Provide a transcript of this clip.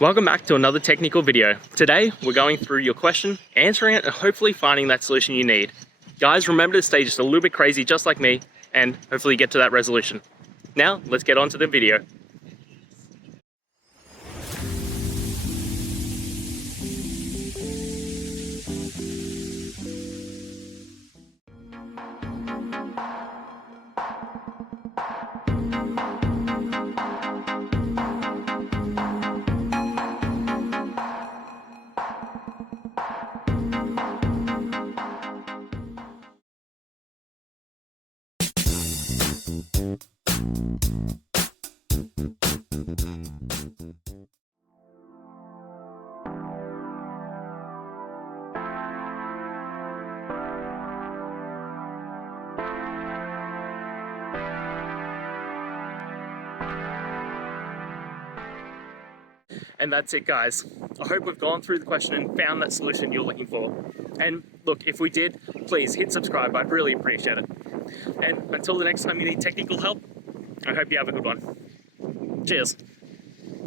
Welcome back to another technical video. Today, we're going through your question, answering it, and hopefully finding that solution you need. Guys, remember to stay just a little bit crazy, just like me, and hopefully get to that resolution. Now, let's get on to the video. And that's it, guys. I hope we've gone through the question and found that solution you're looking for. And look, if we did, please hit subscribe. I'd really appreciate it. And until the next time you need technical help, I hope you have a good one. Cheers.